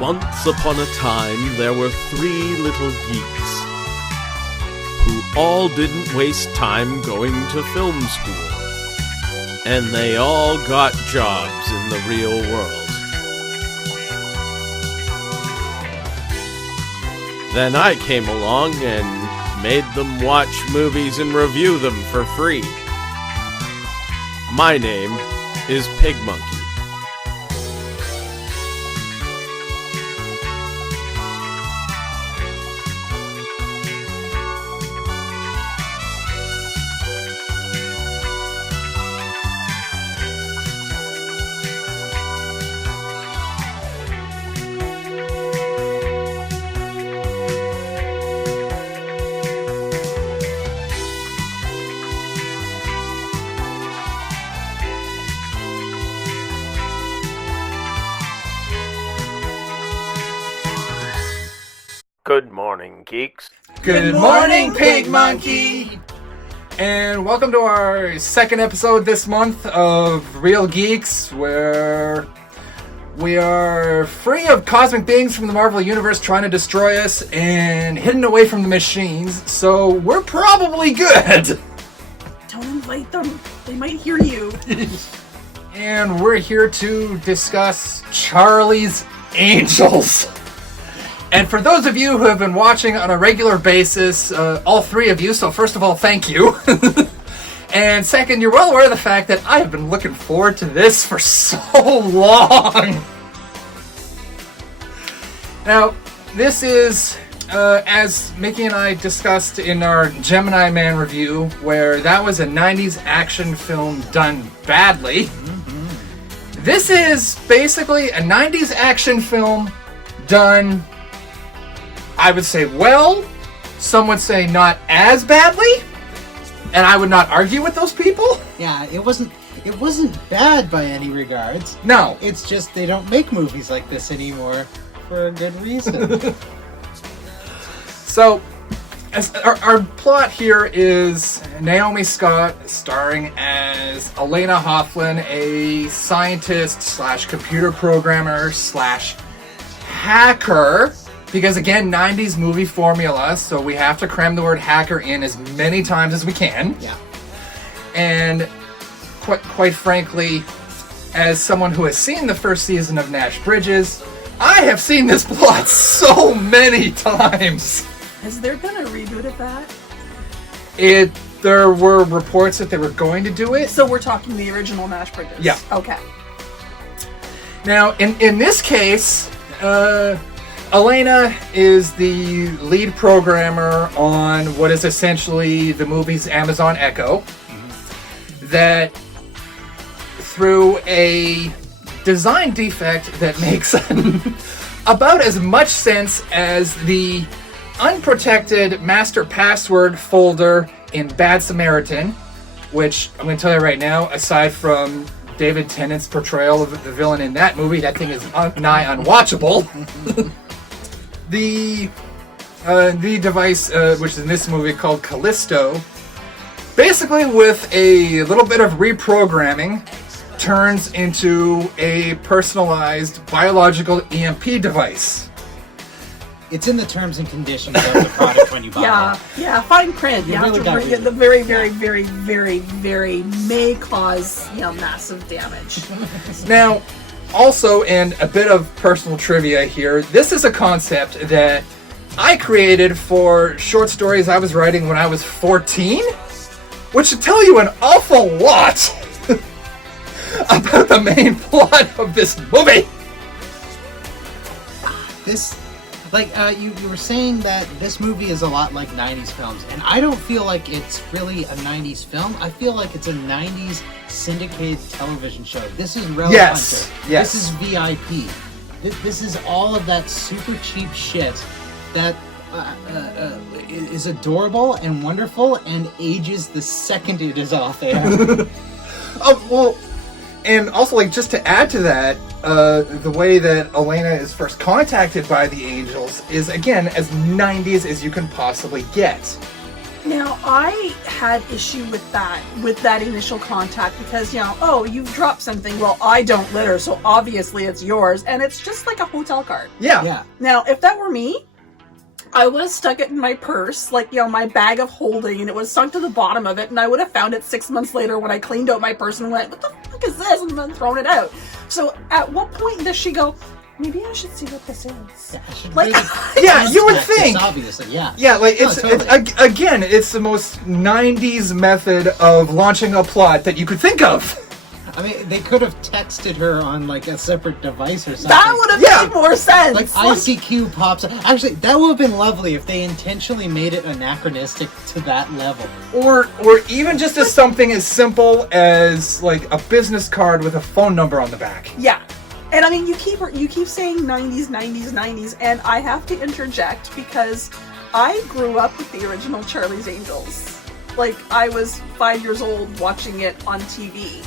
Once upon a time, there were 3 little geeks who all didn't waste time going to film school. And they all got jobs in the real world. Then I came along and made them watch movies and review them for free. My name is Pig Monkey. Good morning, geeks. Good morning, Pig Monkey! And welcome to our second episode this month of Real Geeks, where we are free of cosmic beings from the Marvel Universe trying to destroy us and hidden away from the machines, so we're probably good! Don't invite them. They might hear you. And we're here to discuss Charlie's Angels. And for those of you who have been watching on a regular basis, all 3 of you, so first of all, thank you. And second, you're well aware of the fact that I have been looking forward to this for so long. Now, this is, as Mickey and I discussed in our Gemini Man review, where that was a 90s action film done badly. Mm-hmm. This is basically a 90s action film done, I would say, well, some would say not as badly, and I would not argue with those people. Yeah, it wasn't bad by any regards. No. It's just they don't make movies like this anymore for a good reason. So, as our plot here is Naomi Scott starring as Elena Hoffman, a scientist slash computer programmer slash hacker. Because again, 90s movie formula, so we have to cram the word hacker in as many times as we can. Yeah. And quite frankly, as someone who has seen the first season of Nash Bridges, I have seen this plot so many times. Has there been a reboot of that? There were reports that they were going to do it. So we're talking the original Nash Bridges? Yeah. Okay. Now, in this case, Elena is the lead programmer on what is essentially the movie's Amazon Echo. Mm-hmm. That, through a design defect that makes about as much sense as the unprotected master password folder in Bad Samaritan, which I'm going to tell you right now, aside from David Tennant's portrayal of the villain in that movie, that thing is nigh unwatchable. The device, which is in this movie called Callisto, basically with a little bit of reprogramming, turns into a personalized biological EMP device. It's in the terms and conditions of the product when you buy it. Yeah, fine print. You have really to read it. The very may cause massive damage. Now, also, and a bit of personal trivia here, this is a concept that I created for short stories I was writing when I was 14, which should tell you an awful lot about the main plot of this movie. You were saying that this movie is a lot like 90s films, and I don't feel like it's really a 90s film. I feel like it's a 90s syndicated television show. This is Relevant Yes. Hunter. This is VIP. This is all of that super cheap shit that is adorable and wonderful and ages the second it is off air. Oh, well, and also, just to add to that, the way that Elena is first contacted by the Angels is, again, as 90s as you can possibly get. Now, I had issue with that initial contact because, oh, you've dropped something. Well, I don't litter, so obviously it's yours. And it's just like a hotel card. Yeah. Now, if that were me, I would have stuck it in my purse, like, my bag of holding, and it was sunk to the bottom of it, and I would have found it 6 months later when I cleaned out my purse and went, what the fuck is this? And then thrown it out. So at what point does she go, maybe I should see what this is? Yeah, I should Like- really Yeah, you would contact this, think. obviously, yeah. Yeah, like No, it's totally. again, it's the most '90s method of launching a plot that you could think of. I mean, they could have texted her on like a separate device or something. That would have Yeah. made more sense. Like ICQ pops up. Actually, that would have been lovely if they intentionally made it anachronistic to that level. Or even just as something as simple as like a business card with a phone number on the back. Yeah. And I mean, you keep saying 90s, and I have to interject because I grew up with the original Charlie's Angels. Like, I was 5 years old watching it on TV.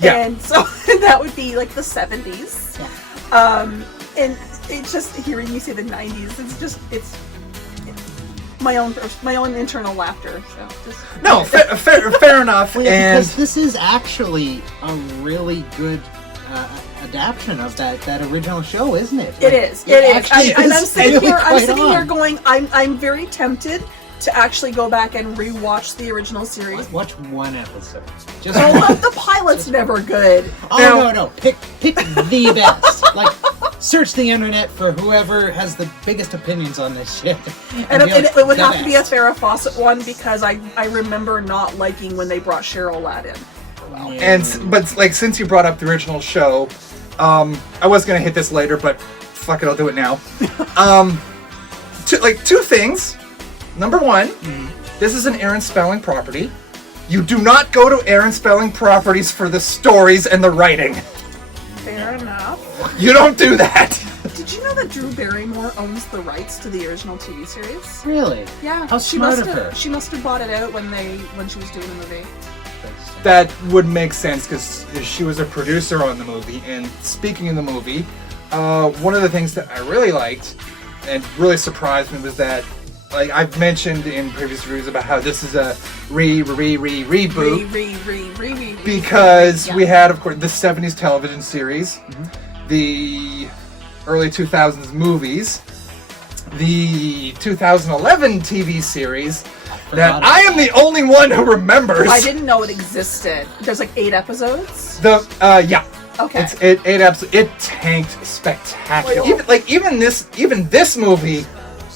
Yeah. And so that would be like the 70s. And it's just hearing you say the 90s, it's my own internal laughter. So just No, fair enough. Well, yeah, And because this is actually a really good adaptation of that original show, isn't it? It is. It is. actually And I'm is sitting really here. I'm quite sitting on. here going. I'm very tempted to actually go back and rewatch the original series. Watch one episode. Just Oh, one. but the pilot's never good. Oh Now- no! Pick the best. Like, search the internet for whoever has the biggest opinions on this shit. And be like, it would "The have to be a best." Farrah Fawcett one because I remember not liking when they brought Cheryl Ladd in. but like since you brought up the original show, I was gonna hit this later, but fuck it, I'll do it now. Two things. Number one, this is an Aaron Spelling property. You do not go to Aaron Spelling properties for the stories and the writing. Fair enough. You don't do that. Did you know that Drew Barrymore owns the rights to the original TV series? Really? Yeah. How she smart must of have. her. She must have bought it out when she was doing the movie. That would make sense because she was a producer on the movie. And speaking of the movie, one of the things that I really liked and really surprised me was that, like I've mentioned in previous reviews about how this is a reboot because Yeah. we had, of course, the 70s television series, the early 2000s movies, the 2011 TV series that forgot I am the only one who remembers. I didn't know it existed. There's like 8 episodes. Yeah. Okay. It's 8 episodes. It tanked spectacular. Wait, Even this movie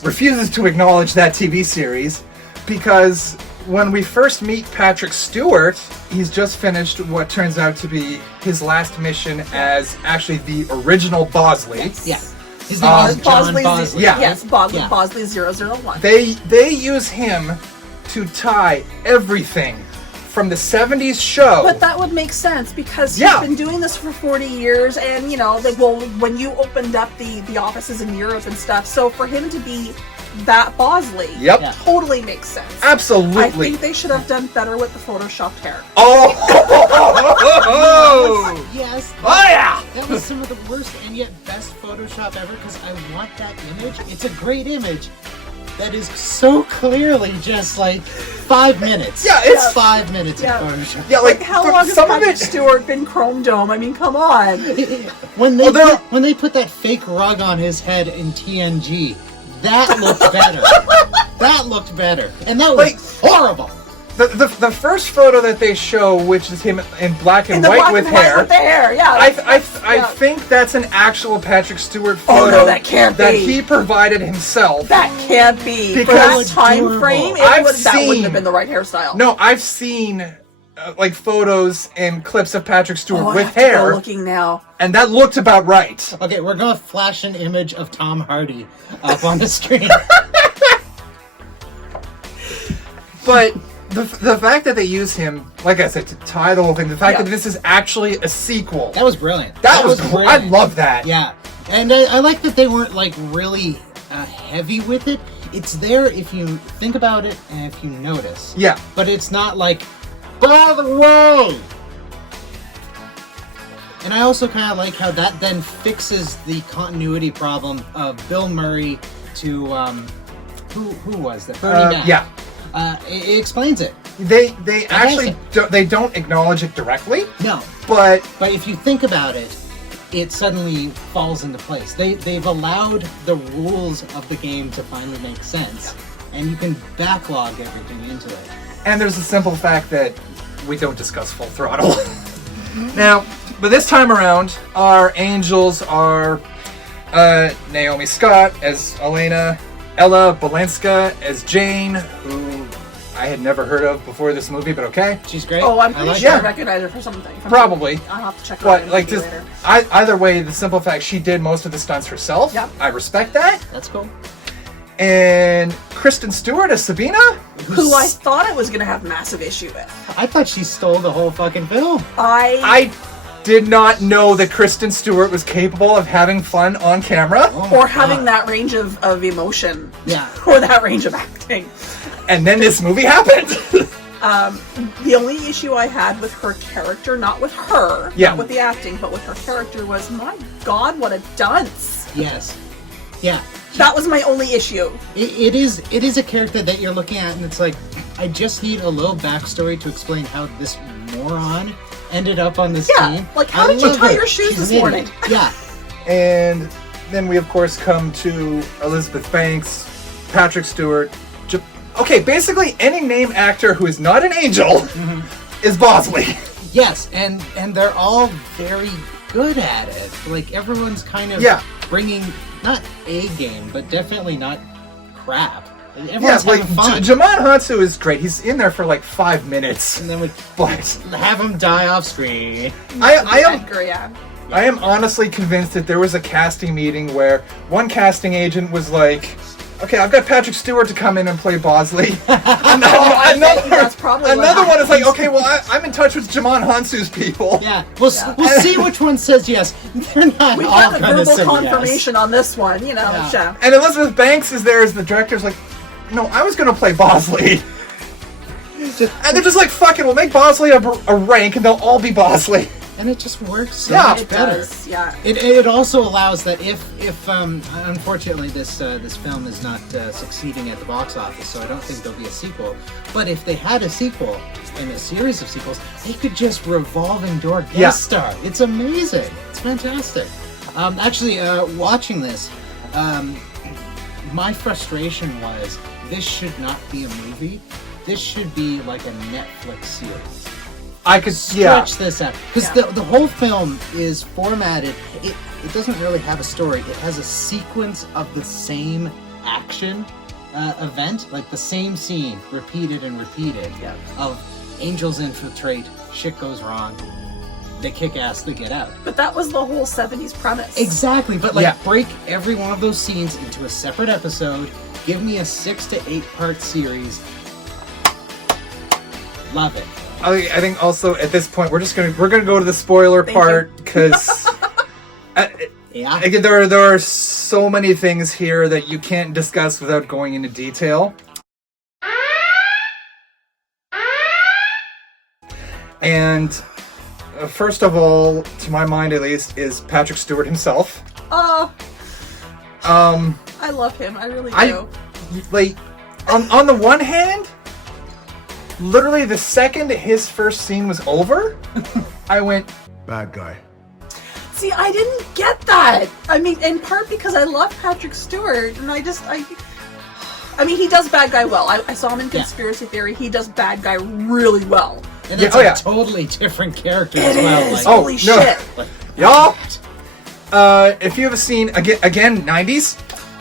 refuses to acknowledge that TV series because when we first meet Patrick Stewart, he's just finished what turns out to be his last mission as actually the original Bosley. Yeah. His name is John Bosley. Bosley. Yeah. Yes, Bosley. Yeah. Bosley 001. They use him to tie everything from the 70s show. But that would make sense because Yeah. he's been doing this for 40 years, and when you opened up the offices in Europe and stuff, so for him to be that Bosley, Yep. Yeah. totally makes sense. Absolutely. I think they should have done better with the photoshopped hair. Oh! Yes. Oh yeah! That was some of the worst and yet best Photoshop ever because I want that image. It's a great image that is so clearly just like 5 minutes. Yeah, it's 5 minutes Yeah. of Photoshop. Yeah, like How for long has some of Patrick it. Stewart been Chrome Dome? I mean, come on. When they put that fake rug on his head in TNG, that looked better. That looked better, and that was Like- horrible. The first photo that they show, which is him in black and In the white black with and white hair, with the hair, yeah. I yeah. think that's an actual Patrick Stewart Oh, photo no, that can't that be. he provided himself. That can't be. For Because- that time Adorable. frame, I've that wouldn't seen- have been the right hairstyle. No, I've seen like photos and clips of Patrick Stewart Oh, I with have to go hair, looking now. and that looked about right. Okay, we're gonna flash an image of Tom Hardy up on the screen. But the fact that they use him, like I said, to tie the whole thing, the fact Yeah. that this is actually a sequel, That was brilliant. that was cool. I love that. Yeah, and I like that they weren't like really heavy with it. It's there if you think about it and if you notice. Yeah. But it's not like, by the way. And I also kind of like how that then fixes the continuity problem of Bill Murray to who was that? Bernie Mac. Yeah. It explains it. They actually guess they don't acknowledge it directly, No, but but if you think about it, it suddenly falls into place. They've allowed the rules of the game to finally make sense, and you can backlog everything into it. and there's the simple fact that we don't discuss Full Throttle. Now, but this time around, our angels are Naomi Scott as Elena, Ella Balenska as Jane, who I had never heard of before this movie, but okay. She's great. Oh, I'm I pretty like sure her. I recognize her for something. Probably. I'll have to check her out But like, just just later. either way, the simple fact she did most of the stunts herself. Yep. I respect that. That's cool. And Kristen Stewart as Sabina. Who I thought I was going to have massive issue with. I thought she stole the whole fucking film. I did not know that Kristen Stewart was capable of having fun on camera. Oh my or having God. that range of emotion. Yeah. Or that range of acting. And then this movie happened. The only issue I had with her character, not with her, Yeah. not with the acting, but with her character was, my God, what a dunce. Yes. Yeah. That was my only issue. It is a character that you're looking at, and it's like, I just need a little backstory to explain how this moron ended up on this Yeah, team. like, how I did you love tie her. your shoes She's this an morning? idiot. Yeah. And then we, of course, come to Elizabeth Banks, Patrick Stewart. Okay, basically any name actor who is not an angel is Bosley. Yes, and they're all very good at it. Like, everyone's kind of Yeah. bringing, not A game, but definitely not crap. Yeah, Everyone's like having fun. Jamon Hansu is great. He's in there for like 5 minutes. And then we But have him die off screen. I am Edgar, yeah. I am honestly convinced that there was a casting meeting where one casting agent was like, "Okay, I've got Patrick Stewart to come in and play Bosley." I think that's probably what another one is like, happens. "Okay, well, I'm in touch with Jamon Hansu's people." Yeah, we'll see which one says yes. They're not We've all got the gonna verbal say confirmation on this one, you know. Yeah. Yeah. And Elizabeth Banks is there as the director's like, "No, I was going to play Bosley." And they're just like, "Fuck it, we'll make Bosley a rank and they'll all be Bosley." yes. And it just works so Yeah. much It better. does, yeah. It also allows that if unfortunately this film is not succeeding at the box office, so I don't think there'll be a sequel. But if they had a sequel and a series of sequels, they could just revolving door guest Yeah. star. It's amazing. It's fantastic. Actually, watching this, my frustration was this should not be a movie. This should be like a Netflix series. I could, Stretch this out because Yeah. the whole film is formatted. It doesn't really have a story. It has a sequence of the same action event, like the same scene repeated and repeated. Yeah. Of angels infiltrate, shit goes wrong, they kick ass, they get out. But that was the whole 70s premise. Exactly, but like Yeah. break every one of those scenes into a separate episode. Give me a 6 to 8 part series. Love it. I think also at this point we're gonna go to the spoiler Thank part because Yeah. again there are so many things here that you can't discuss without going into detail. And first of all, to my mind at least, is Patrick Stewart himself. Oh, Um, I love him. I really I do. like on the one hand, literally the second his first scene was over, I went, Bad guy. See, I didn't get that. I mean, in part because I love Patrick Stewart, and I mean, he does bad guy well. I saw him in Yeah. Conspiracy Theory. He does bad guy really well. And Yeah, it's oh a yeah. totally different character It as well. is. Like, Oh, Holy no. shit. like, y'all. If you have seen again 90s,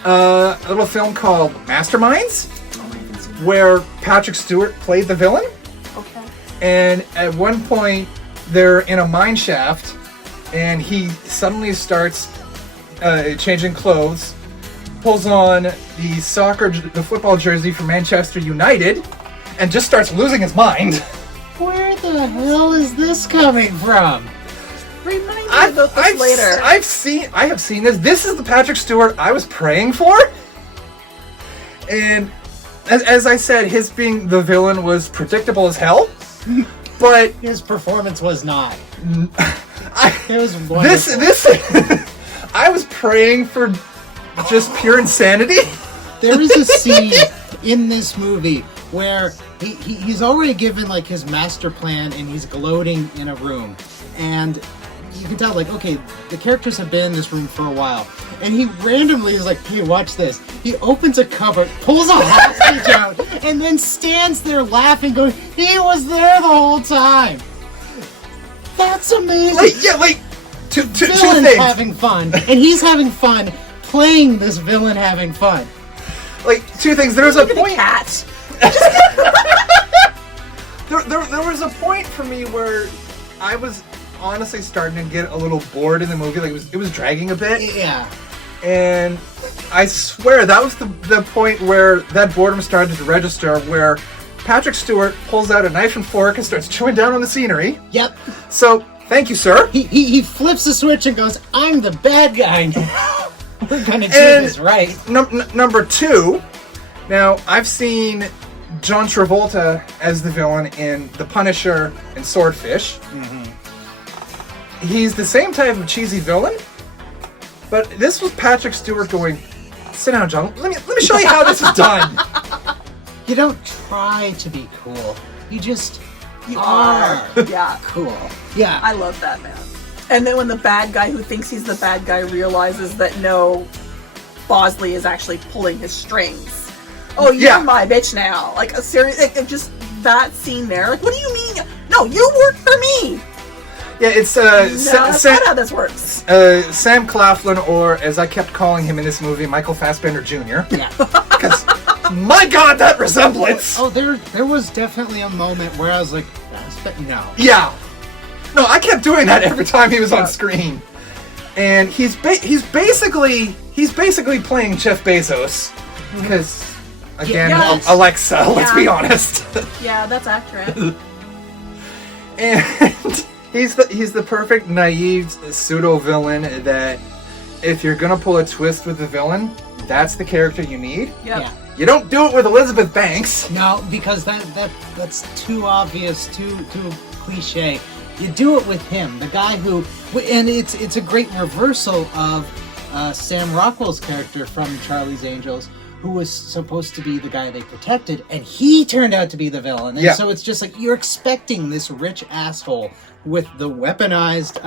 a little film called Masterminds, where Patrick Stewart played the villain, Okay. and at one point they're in a mine shaft, and he suddenly starts changing clothes, pulls on the football jersey for Manchester United, and just starts losing his mind. where the hell is this coming from? Remind me about this later. I have seen this. This is the Patrick Stewart I was praying for. And as I said, his being the villain was predictable as hell. But His performance was not. I, It was wonderful. this I was praying for just pure insanity. There is a scene in this movie where he's already given like his master plan and he's gloating in a room, and you can tell like, okay, the characters have been in this room for a while, and he randomly is like, hey, watch this. He opens a cupboard, pulls a hostage out, and then stands there laughing, going, he was there the whole time. That's amazing. Two Villain's things. having fun, and he's having fun playing this villain having fun. Like, two things. There's a Look at the point. cat. There was a point for me where I was honestly starting to get a little bored in the movie. Like, it was dragging a bit. Yeah. And I swear that was the point where that boredom started to register, where Patrick Stewart pulls out a knife and fork and starts chewing down on the scenery. Yep. So, thank you, sir. He flips the switch and goes, I'm the bad guy now. We're gonna do And this right. Number two, now I've seen John Travolta as the villain in The Punisher and Swordfish. He's the same type of cheesy villain, but this was Patrick Stewart going, sit down, John. Let me show you how this is done. You don't try to be cool. You just You are Yeah. cool. Yeah. I love that, man. And then when the bad guy who thinks he's the bad guy realizes that no, Bosley is actually pulling his strings. Oh, you're Yeah. my bitch now. Like, a serious, like, just that scene there. Like, what do you mean? No, you work for me. Yeah, it's No, that's not how this works. Sam Claflin, or as I kept calling him in this movie, Michael Fassbender Jr. Yeah. Because, my God, that resemblance! Oh, there was definitely a moment where I was like, no. Yeah. No, I kept doing that every time he was on screen. And he's basically playing Jeff Bezos. Because, again, Yeah. Alexa, let's Yeah. be honest. Yeah, that's accurate. And he's the perfect naive pseudo villain that if you're gonna pull a twist with the villain, that's the character you need. Yep. Yeah. You don't do it with Elizabeth Banks. No, because that's too obvious, too cliche. You do it with him, the guy who, and it's a great reversal of Sam Rockwell's character from Charlie's Angels, who was supposed to be the guy they protected, and he turned out to be the villain. And Yeah. so it's just like you're expecting this rich asshole with the weaponized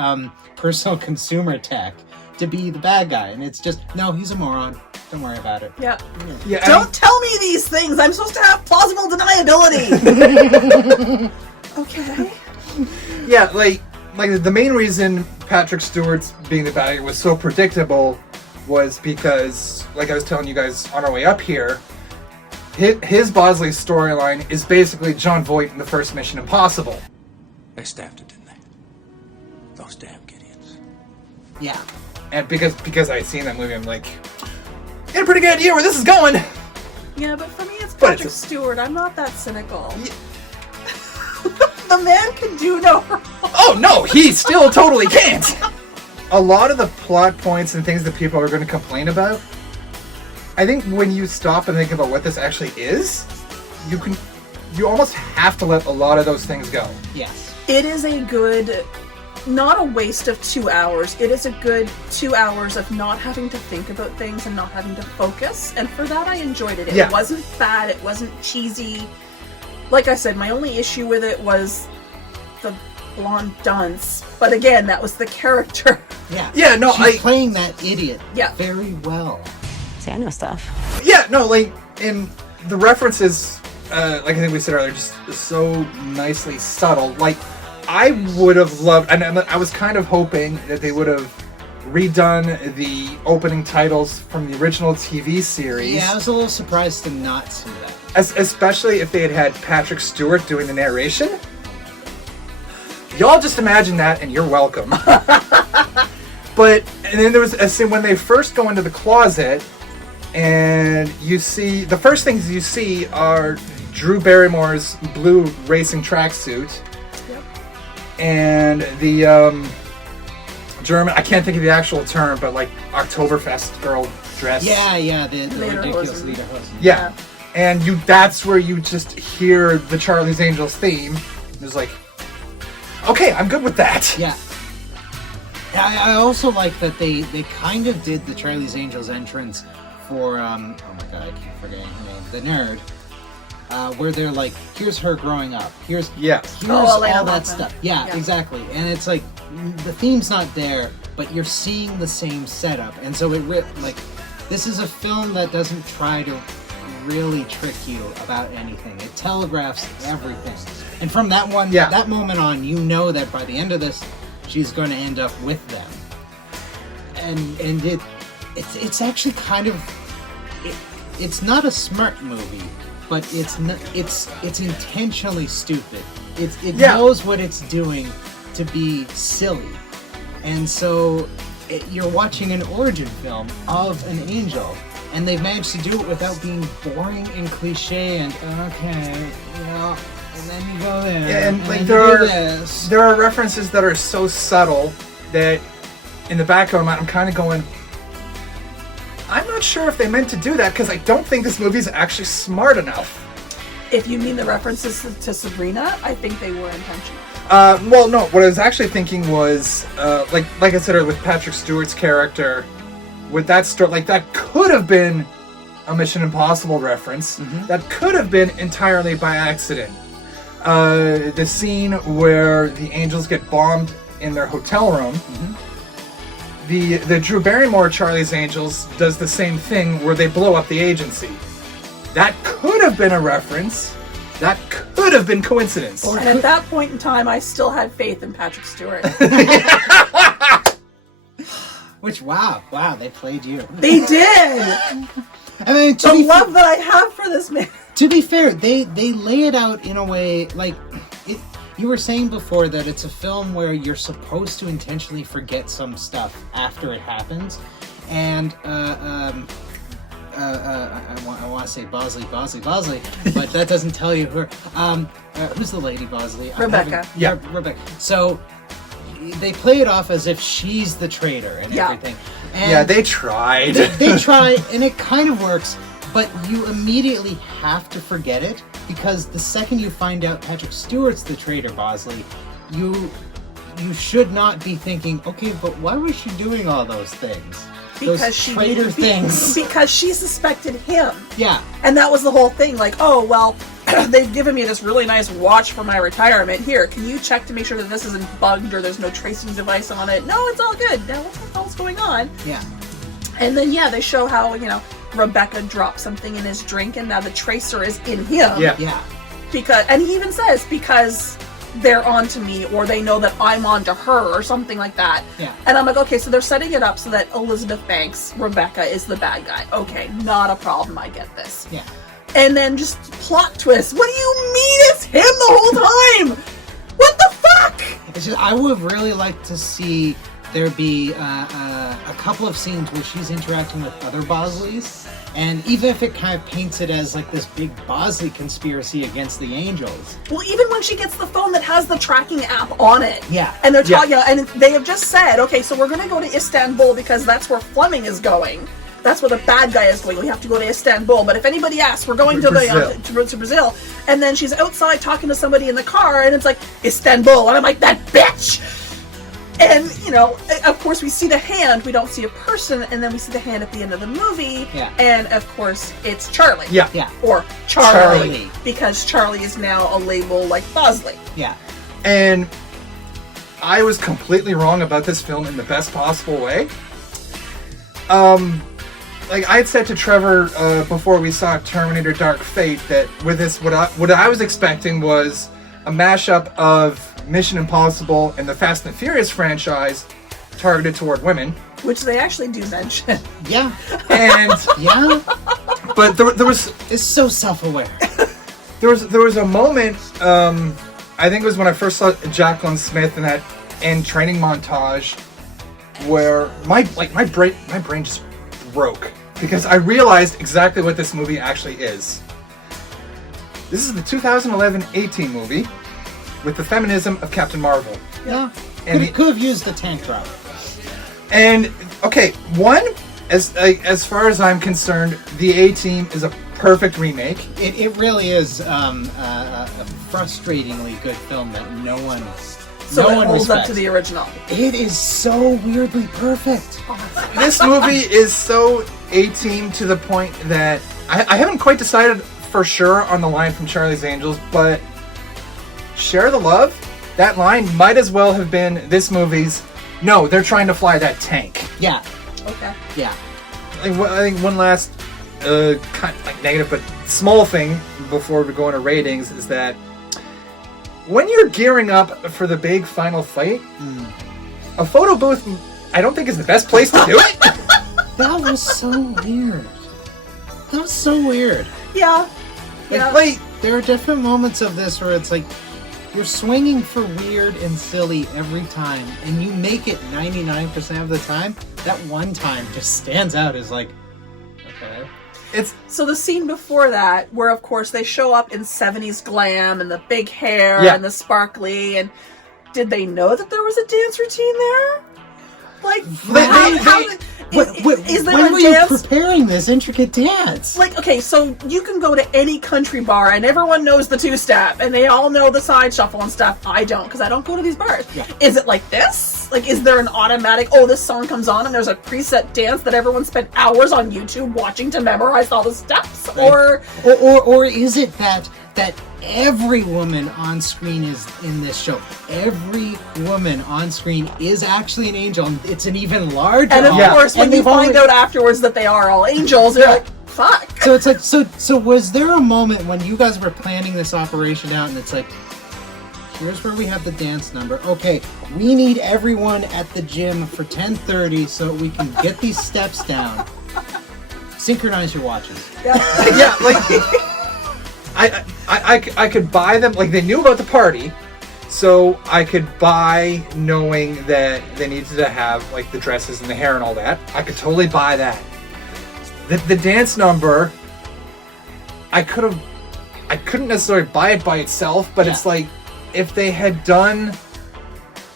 personal consumer tech to be the bad guy, and it's just no, he's a moron. Don't worry about it. Yep. Yeah, Don't tell me these things. I'm supposed to have plausible deniability. Okay. Yeah, like the main reason Patrick Stewart's being the bad guy was so predictable was because, like I was telling you guys on our way up here, his Bosley storyline is basically John Voight in the first Mission Impossible. They staffed it, didn't they? Those damn Gideons. Yeah. And because I had seen that movie, I'm like, get a pretty good idea where this is going. Yeah, but for me, it's But Patrick it's Stewart. I'm not that cynical. The man can do no wrong. Oh no, he still totally can't. A lot of the plot points and things that people are going to complain about, I think when you stop and think about what this actually is, you almost have to let a lot of those things go. Yes. It is a good, not a waste of 2 hours. It is a good 2 hours of not having to think about things and not having to focus. And for that, I enjoyed it. It Yeah. wasn't bad. It wasn't cheesy. Like I said, my only issue with it was the blonde dunce. But again, that was the character. Yeah. Yeah, no, She's playing that idiot Yeah. very well. See, I know stuff. Yeah, no, like, and the references, like I think we said earlier, just so nicely subtle. Like, I would have loved, and I was kind of hoping that they would have redone the opening titles from the original TV series. Yeah, I was a little surprised to not see that. Especially if they had Patrick Stewart doing the narration. Y'all just imagine that and you're welcome. But, and then there was a scene when they first go into the closet and you see, the first things you see are Drew Barrymore's blue racing tracksuit. Yep. And the German, I can't think of the actual term, but like Oktoberfest girl dress. Yeah, the ridiculous Lederhosen. Lederhosen. Yeah. And that's where you just hear the Charlie's Angels theme. It's like, okay, I'm good with that. Yeah. I also like that they kind of did the Charlie's Angels entrance for, oh my god, I keep forgetting her name, the nerd. where they're like, here's her growing up, here's Yes. all Elena that Hoffman. stuff. Yeah, Yeah. exactly. And it's like the theme's not there, but you're seeing the same setup, and so this is a film that doesn't try to really trick you about anything. It telegraphs everything, and from that moment on, you know that by the end of this, she's going to end up with them, and it's actually kind of it's not a smart movie, but it's intentionally stupid. It knows what it's doing to be silly, and so you're watching an origin film of an angel, and they've managed to do it without being boring and cliche and okay, and then you go there, Yeah, and then like you there do are this. there are references that are so subtle that in the back of my mind I'm kind of going, I'm not sure if they meant to do that because I don't think this movie is actually smart enough. If you mean the references to Sabrina, I think they were intentional. Well, no. What I was actually thinking was, like I said earlier, with Patrick Stewart's character, with that story, like that could have been a Mission Impossible reference. That could have been entirely by accident. The scene where the angels get bombed in their hotel room. The Drew Barrymore Charlie's Angels does the same thing where they blow up the agency. That could have been a reference. That could have been coincidence. And at that point in time, I still had faith in Patrick Stewart. Which wow, they played you. They did! I mean, The love that I have for this man. to be fair, they lay it out in a way like you were saying before that it's a film where you're supposed to intentionally forget some stuff after it happens, and I want to say Bosley, but that doesn't tell you her. Who's the lady Bosley? Rebecca. Rebecca. So they play it off as if she's the traitor and everything. And Yeah, they tried. they try, and it kind of works, but you immediately have to forget it, because the second you find out Patrick Stewart's the traitor, Bosley, you should not be thinking, okay, but why was she doing all those things? Those traitor things. Because she suspected him. Yeah. And that was the whole thing. Like, oh, well, they've given me this really nice watch for my retirement. Here, can you check to make sure that this isn't bugged or there's no tracing device on it? No, it's all good. Now, what the hell's going on? Yeah. And then, they show how, Rebecca dropped something in his drink and now the tracer is in him. Yeah. Yeah. And he even says, because they're onto me or they know that I'm onto her or something like that. Yeah. And I'm like, okay, so they're setting it up so that Elizabeth Banks, Rebecca, is the bad guy. Okay, not a problem. I get this. Yeah. And then just plot twist. What do you mean it's him the whole time? What the fuck? It's just, I would have really liked to see there be a couple of scenes where she's interacting with other Bosleys, and even if it kind of paints it as like this big Bosley conspiracy against the angels. Well, even when she gets the phone that has the tracking app on it. Yeah. And they're talking, and they have just said, okay, so we're going to go to Istanbul because that's where Fleming is going. That's where the bad guy is going. We have to go to Istanbul. But if anybody asks, we're going to Brazil. And then she's outside talking to somebody in the car, and it's like, Istanbul. And I'm like, that bitch! And, of course, we see the hand. We don't see a person. And then we see the hand at the end of the movie. Yeah. And, of course, it's Charlie. Yeah. Yeah. Or Charlie. Charlie. Because Charlie is now a label like Bosley. Yeah. And I was completely wrong about this film in the best possible way. Like I had said to Trevor before we saw Terminator Dark Fate that with this, what I was expecting was a mashup of Mission Impossible and the Fast and Furious franchise targeted toward women. Which they actually do mention. Yeah. And Yeah. but there was It's so self-aware. there was a moment, I think it was when I first saw Jacqueline Smith in that end training montage where my brain just broke because I realized exactly what this movie actually is. This is the 2011-18 movie with the feminism of Captain Marvel. Yeah. And Could have used the tank drop. And okay, as far as I'm concerned, the A-Team is a perfect remake. It really is a frustratingly good film that no one Holds respects. up to the original. It is so weirdly perfect. This movie is so A-Team to the point that I haven't quite decided for sure on the line from Charlie's Angels, but Share the Love, that line might as well have been this movie's, no, they're trying to fly that tank. Yeah. Okay. Yeah. I think one last kind of like negative but small thing before we go into ratings is that when you're gearing up for the big final fight, a photo booth I don't think is the best place to do it. That was so weird. That was so weird. Yeah. Yeah. Like, There are different moments of this where it's like you're swinging for weird and silly every time, and you make it 99% of the time. That one time just stands out as like, okay. it's So the scene before that, where of course they show up in 70s glam and the big hair Yeah. and the sparkly, and did they know that there was a dance routine there? Like, is there when a were you dance? preparing this intricate dance? Like, okay, so you can go to any country bar and everyone knows the two-step and they all know the side shuffle and stuff. I don't, because I don't go to these bars. Yeah. Is it like this? Like, is there an automatic, oh, this song comes on and there's a preset dance that everyone spent hours on YouTube watching to memorize all the steps? Right. Or is it that every woman on screen is in this show? Every woman on screen is actually an angel. And it's an even larger. And of Yeah. course, when And you they've find already- out afterwards that they are all angels, you're like, fuck. So it's like, so was there a moment when you guys were planning this operation out and it's like, here's where we have the dance number. Okay, we need everyone at the gym for 10:30 so we can get these steps down. Synchronize your watches. yeah, like I could buy them. Like they knew about the party, so I could buy knowing that they needed to have like the dresses and the hair and all that. I could totally buy that. The dance number, I couldn't necessarily buy it by itself, but it's Yeah. like if they had done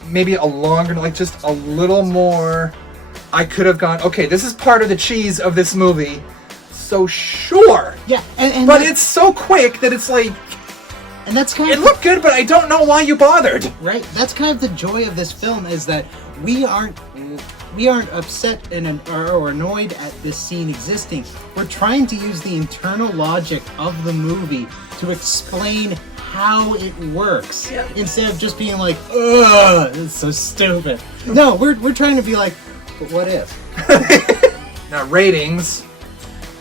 maybe a longer, like just a little more, I could have gone, okay, this is part of the cheese of this movie, so sure. Yeah, and But it's so quick that it's like, and that's kind it of looked good, but I don't know why you bothered. right. That's kind of the joy of this film is that we aren't upset or annoyed at this scene existing. We're trying to use the internal logic of the movie to explain how it works Yep. instead of just being like, ugh, it's so stupid. No, we're trying to be like, but what if? Now, ratings.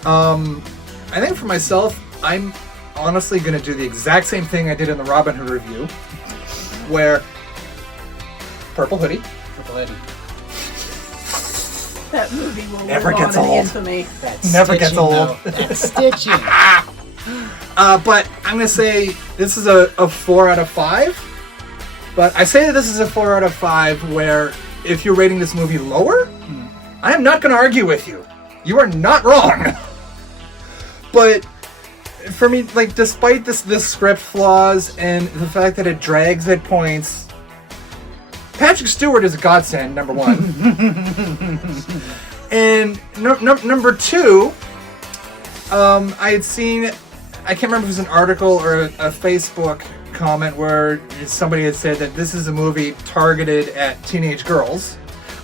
I think for myself, I'm honestly going to do the exact same thing I did in the Robin Hood review, where Purple Hoodie. Triple Eddie. That movie will Never live gets on in old. infamy. That Never gets stitching, old. though. That stitching. But I'm going to say this is a 4 out of 5. But I say that this is a 4 out of 5 where if you're rating this movie lower, I am not going to argue with you. You are not wrong. But for me, like, despite the script flaws and the fact that it drags at points, Patrick Stewart is a godsend, number one. And number two, I had seen, I can't remember if it was an article or a Facebook comment where somebody had said that this is a movie targeted at teenage girls.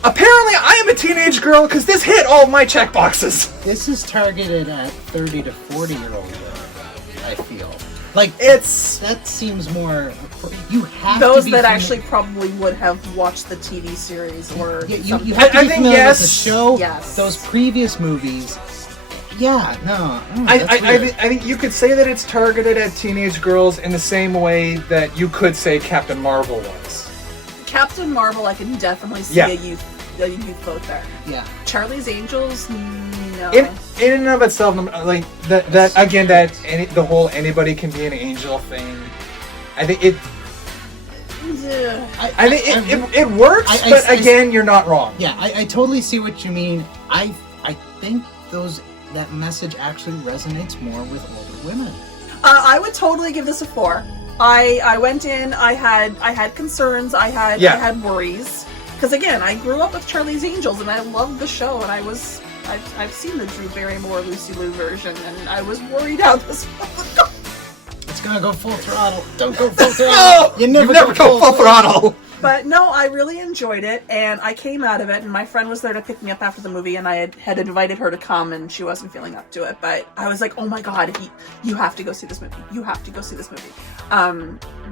Apparently, I am a teenage girl because this hit all of my check boxes. This is targeted at 30 to 40-year-old women, I feel. Like, That seems more... You have Those to be that fami- actually probably would have watched the TV series or Yeah, you something. have to I be think familiar with the yes. show, Yes. those previous movies. Yeah, no. I that's weird. think you could say that it's targeted at teenage girls in the same way that you could say Captain Marvel was. Captain Marvel, I can definitely see Yeah. a youth vote there. Yeah. Charlie's Angels, no. In and of itself, like that again, the whole anybody can be an angel thing. I think it. Ugh. I think it works, I- but I- again, you're not wrong. Yeah, I totally see what you mean. I think that message actually resonates more with older women. I would totally give this a 4. I went in. I had concerns. I had worries. Because again, I grew up with Charlie's Angels, and I loved the show. And I've seen the Drew Barrymore Lucy Liu version, and I was worried how this was going. It's gonna go full throttle. Don't go full throttle. No, You never go full throttle. But no, I really enjoyed it, and I came out of it, and my friend was there to pick me up after the movie, and I had invited her to come, and she wasn't feeling up to it, but I was like, oh my god, you have to go see this movie. You have to go see this movie.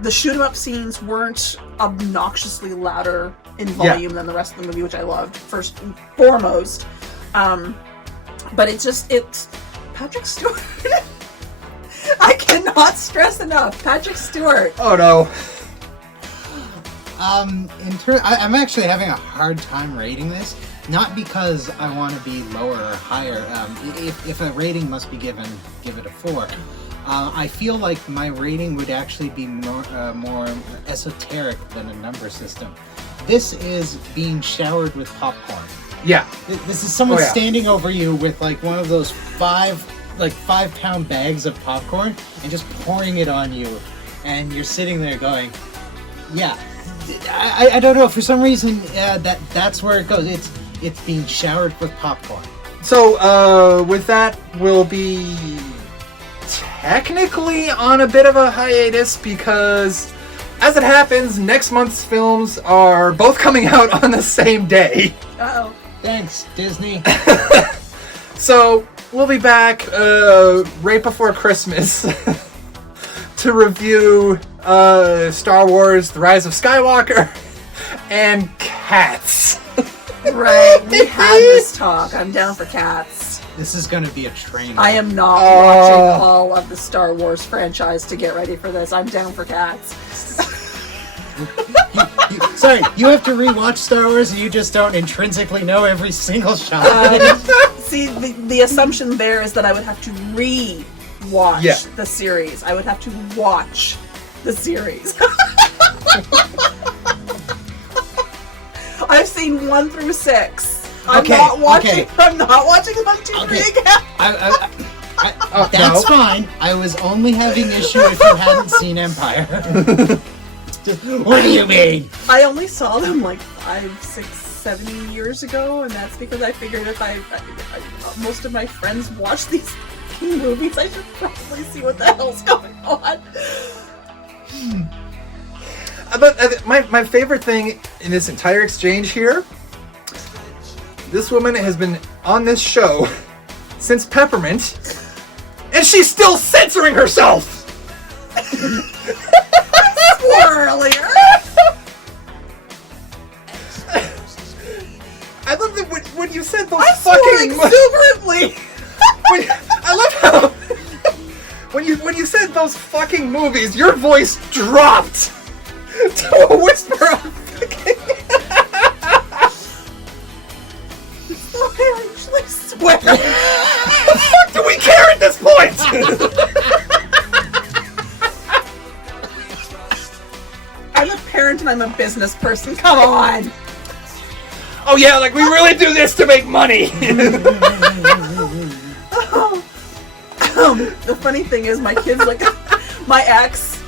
The shoot-em-up scenes weren't obnoxiously louder in volume than the rest of the movie, which I loved, first and foremost. But it's Patrick Stewart. I cannot stress enough, Patrick Stewart. Oh no. I'm actually having a hard time rating this, not because I want to be lower or higher. If a rating must be given, give it a 4. I feel like my rating would actually be more esoteric than a number system. This is being showered with popcorn. Yeah. This is someone standing over you with like one of those 5-pound bags of popcorn and just pouring it on you, and you're sitting there going, yeah. I don't know, for some reason that's where it goes. It's being showered with popcorn. So with that, we'll be technically on a bit of a hiatus because, as it happens, next month's films are both coming out on the same day. Uh-oh. Thanks, Disney. So we'll be back right before Christmas to review Star Wars: The Rise of Skywalker and Cats. Right, we had this talk. I'm down for Cats. This is going to be a train. I am not watching all of the Star Wars franchise to get ready for this. I'm down for Cats. Sorry, you have to rewatch Star Wars and you just don't intrinsically know every single shot. See, the assumption there is that I would have to watch the series. I would have to watch the series. I've seen 1 through 6. I'm not watching 1, 2, 3 again. That's fine. I was only having issue if you hadn't seen Empire. What do you mean? I only saw them like 5, 6, 7 years ago, and that's because I figured if I most of my friends watch these movies, I should probably see what the hell's going on. But my favorite thing in this entire exchange here, this woman has been on this show since Peppermint, and she's still censoring herself! Earlier. I love that when you said those I fucking exuberantly. I love how when you said those fucking movies, your voice dropped to a whisper. I actually swear. What the fuck do we care at this point? I'm a parent and I'm a business person. Come on. Oh yeah, like we really do this to make money. The funny thing is, my kids, like, my ex,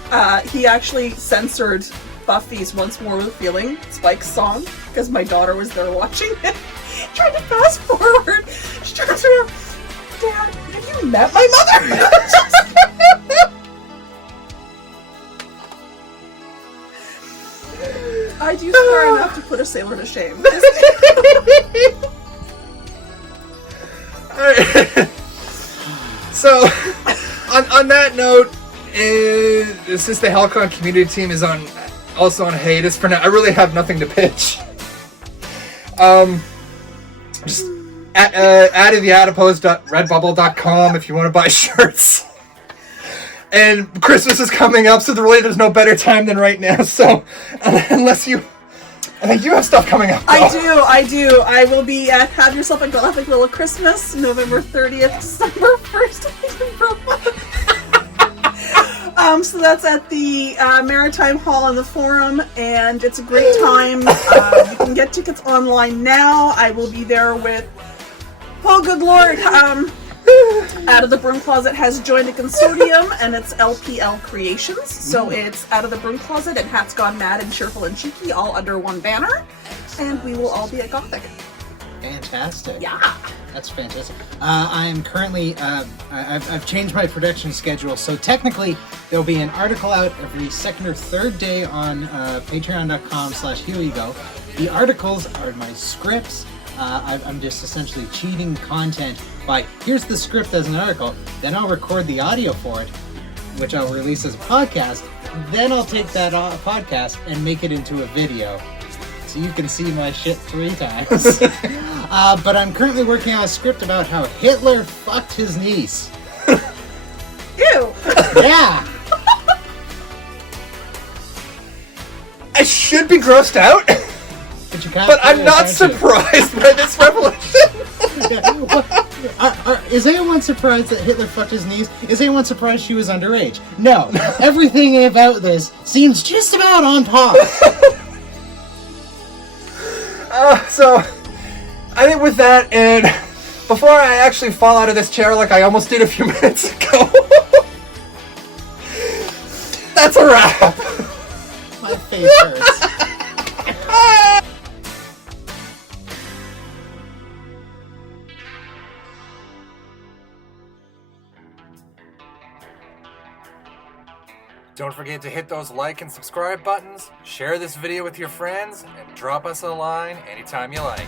he actually censored Buffy's Once More with Feeling, Spike's song, because my daughter was there watching it. Tried to fast forward. She turns around, Dad, have you met my mother? I do swear enough to put a sailor to shame. So, on that note, since the Halcon community team is also on hiatus for now, I really have nothing to pitch. Just adadtheadipose.redbubble.com if you want to buy shirts. And Christmas is coming up, so there's no better time than right now. So, unless you... I think you have stuff coming up, though. I do. I will be at Have Yourself a Galactic Little Christmas, November 30th, December 1st in Brooklyn. So that's at the Maritime Hall in the Forum, and it's a great time. You can get tickets online now. I will be there with... Oh, good Lord. Out of the Broom Closet has joined a consortium, and it's LPL Creations. So it's Out of the Broom Closet and Hats Gone Mad and Cheerful and Cheeky, all under one banner. And we will all be at Gothic. Fantastic. Yeah. That's fantastic. I am currently, I've changed my production schedule, so technically there'll be an article out every second or third day on patreon.com/HereYouGo. The articles are my scripts. I'm just essentially cheating content by, here's the script as an article, then I'll record the audio for it, which I'll release as a podcast, then I'll take that podcast and make it into a video. So you can see my shit 3 times. But I'm currently working on a script about how Hitler fucked his niece. Ew. Yeah! I should be grossed out, But you can't but I'm pay not attention. surprised by this revelation. Yeah. Is anyone surprised that Hitler fucked his niece? Is anyone surprised she was underage? No. Everything about this seems just about on par. So, I think with that, and before I actually fall out of this chair like I almost did a few minutes ago, that's a wrap. My face hurts. Don't forget to hit those like and subscribe buttons, share this video with your friends, and drop us a line anytime you like.